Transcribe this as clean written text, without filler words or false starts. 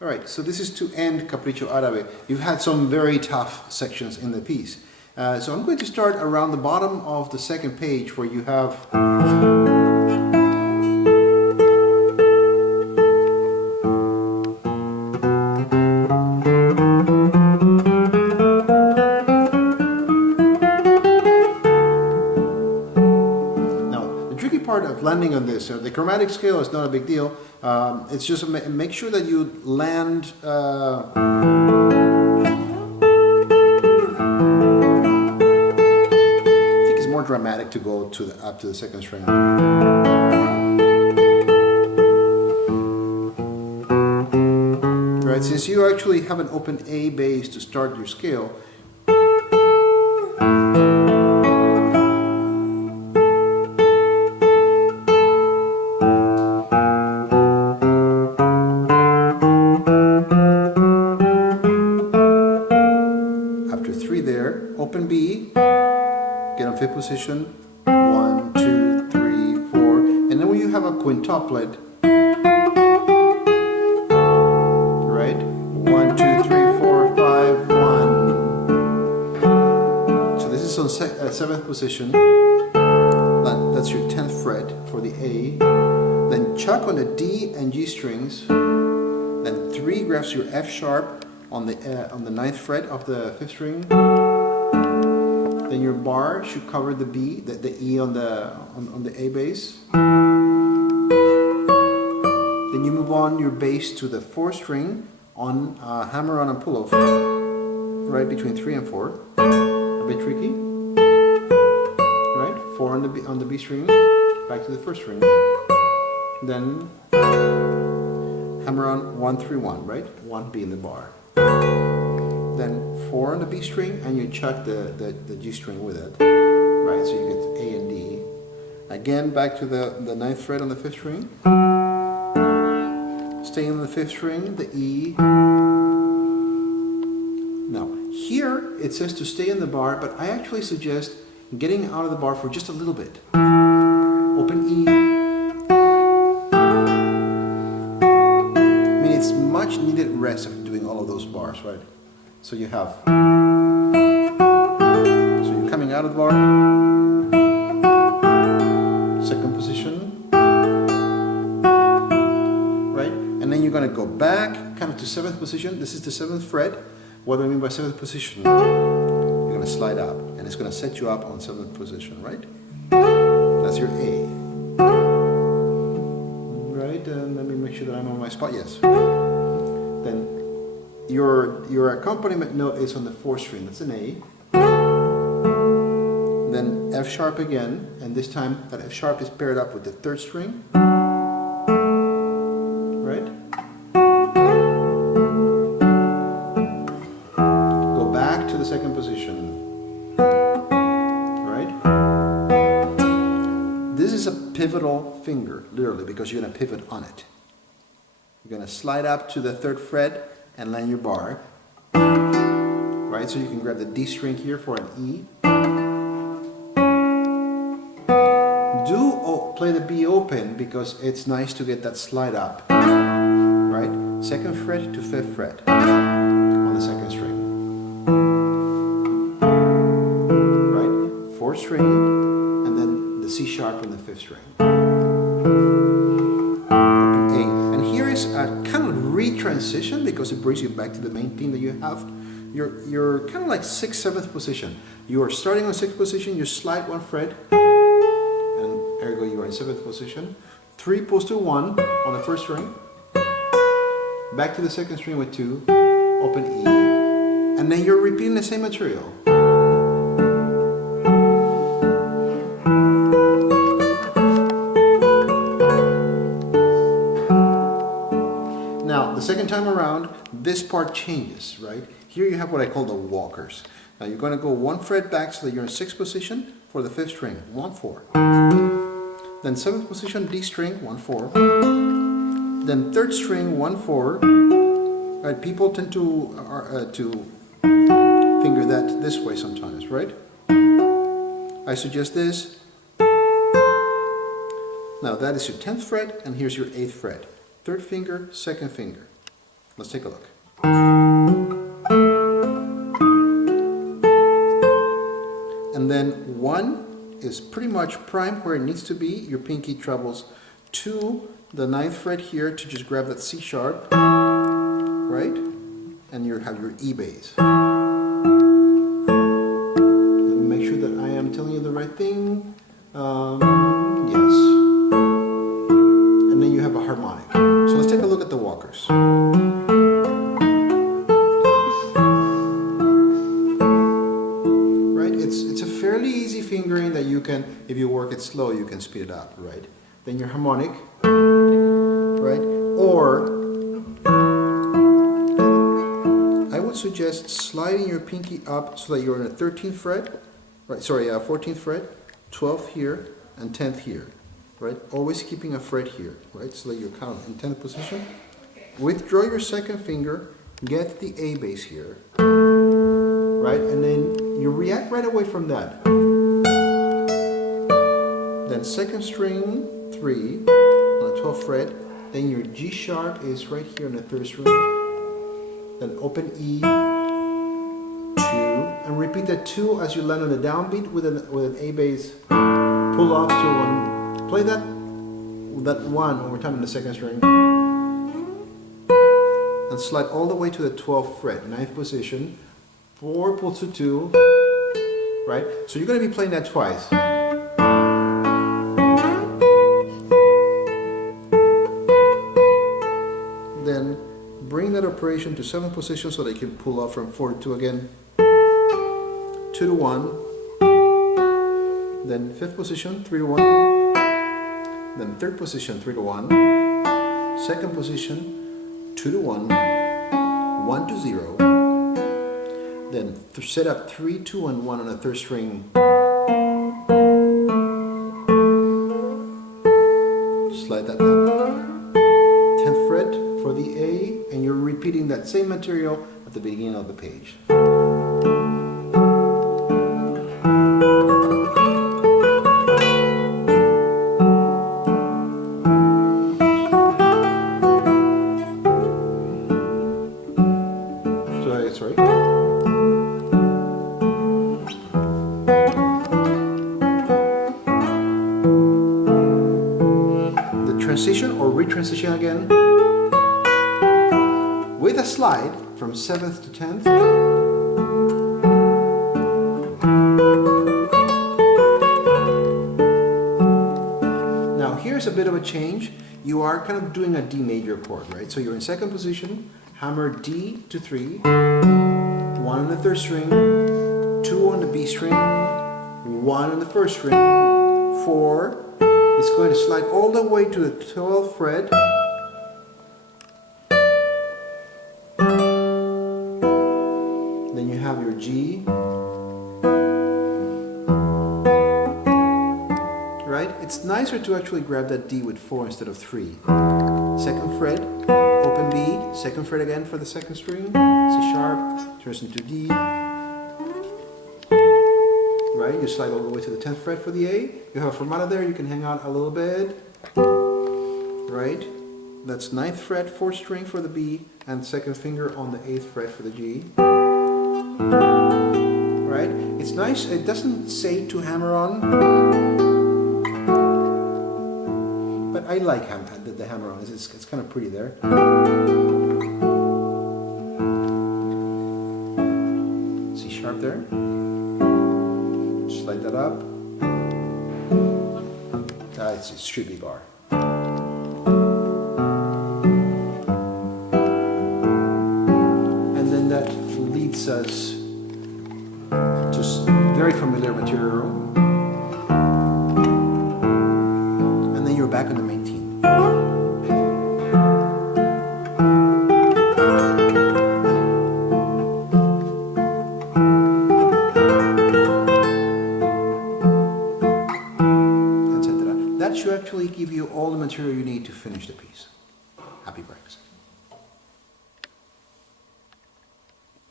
All right, so this is to end Capricho Árabe. You've had some very tough sections in the piece. So I'm going to start around the bottom of the second page where you have of landing on this. The chromatic scale is not a big deal. It's just make sure that you land I think it's more dramatic to go to up to the second string. Right, since you actually have an open A bass to start your scale, open B, get on fifth position, 1, 2, 3, 4, and then when you have a quintuplet, right, 1, 2, 3, 4, 5, 1. So this is on seventh position. That's your 10th fret for the A. Then chuck on the D and G strings. Then 3 grabs your F sharp on the 9th fret of the 5th string. Then your bar should cover the B, the E on the A bass. Then you move on your bass to the 4th string on hammer on and pull off, right between 3 and 4. A bit tricky, right? 4 on the B string, back to the 1st string. Then hammer on 1, 3, 1, right? 1 B in the bar. Then 4 on the B string, and you chuck the G string with it, right? So you get A and D. Again, back to the 9th fret on the 5th string. Staying on the 5th string, the E. Now, here it says to stay in the bar, but I actually suggest getting out of the bar for just a little bit. Open E. I mean, it's much needed rest of doing all of those bars, right? So you have, so you're coming out of the bar, second position, right? And then you're going to go back, kind of to 7th position. This is the 7th fret. What do I mean by 7th position? You're going to slide up, and it's going to set you up on 7th position, right? That's your A. Right, and let me make sure that I'm on my spot, yes. Then your accompaniment note is on the 4th string, that's an A. Then F sharp again, and this time that F sharp is paired up with the 3rd string. Right? Go back to the 2nd position. Right? This is a pivotal finger, literally, because you're going to pivot on it. You're going to slide up to the 3rd fret and land your bar, right? So you can grab the D string here for an E. Play the B open because it's nice to get that slide up, right? 2nd fret to 5th fret on the 2nd string, right? 4th string, and then the C sharp on the 5th string. A kind of retransition because it brings you back to the main theme that you have. You're kind of like 6th, 7th position. You are starting on 6th position, you slide 1 fret, and ergo you are in 7th position. 3 pulls to 1 on the 1st string, back to the 2nd string with 2, open E, and then you're repeating the same material. The second time around, this part changes, right? Here you have what I call the walkers. Now you're going to go 1 fret back so that you're in 6th position for the 5th string, 1, 4. Then 7th position, D string, 1, 4. Then 3rd string, 1, 4. Right? People tend to finger that this way sometimes, right? I suggest this. Now that is your 10th fret, and here's your 8th fret. 3rd finger, 2nd finger. Let's take a look. And then 1 is pretty much primed where it needs to be. Your pinky travels to the 9th fret here to just grab that C sharp, right? And you have your E bass. Let me make sure that I am telling you the right thing. Yes. And then you have a harmonic. So let's take a look at the walkers. Right? It's a fairly easy fingering that you can, if you work it slow, you can speed it up, right? Then your harmonic, right? Or I would suggest sliding your pinky up so that you're on the 13th fret, right? Sorry, 14th fret, 12th here, and 10th here, right? Always keeping a fret here, right? So that you're kind of in 10th position. Withdraw your second finger, get the A bass here, right? And then you react right away from that. Then second string, 3, on the 12th fret. Then your G sharp is right here on the 3rd string. Then open E, 2, and repeat that 2 as you land on the downbeat with an A bass. Pull off to 1. Play that 1 one more time in the second string. And slide all the way to the 12th fret, 9th position. 4 pulls to 2, right? So you're going to be playing that twice. Then bring that operation to 7th position so they can pull off from 4 to 2 again. 2 to 1. Then 5th position, 3 to 1. Then 3rd position, 3 to 1. 2nd position, 2 to 1. 1 to 0. Then set up 3, 2, and 1 on the 3rd string. Slide that up. 10th fret for the A, and you're repeating that same material at the beginning of the page. Sorry. The transition or retransition again with a slide from 7th to 10th. Now here's a bit of a change. You are kind of doing a D major chord, right? So you're in 2nd position, hammer D to 3, 1 on the 3rd string, 2 on the B string, 1 on the 1st string, 4. It's going to slide all the way to the 12th fret. Then you have your G. Right? It's nicer to actually grab that D with 4 instead of 3. 2nd fret, open B, 2nd fret again for the 2nd string, C sharp, turns into D. Right? You slide all the way to the 10th fret for the A. You have a fermata there, you can hang out a little bit. Right? That's 9th fret, 4th string for the B, and 2nd finger on the 8th fret for the G. Right? It's nice, it doesn't say to hammer on, but I like the hammer on. It's kind of pretty there. C sharp there. Slide that up. It should be bar. And then that leads us to very familiar material. And then you're back on the main theme. That should actually give you all the material you need to finish the piece. Happy practice.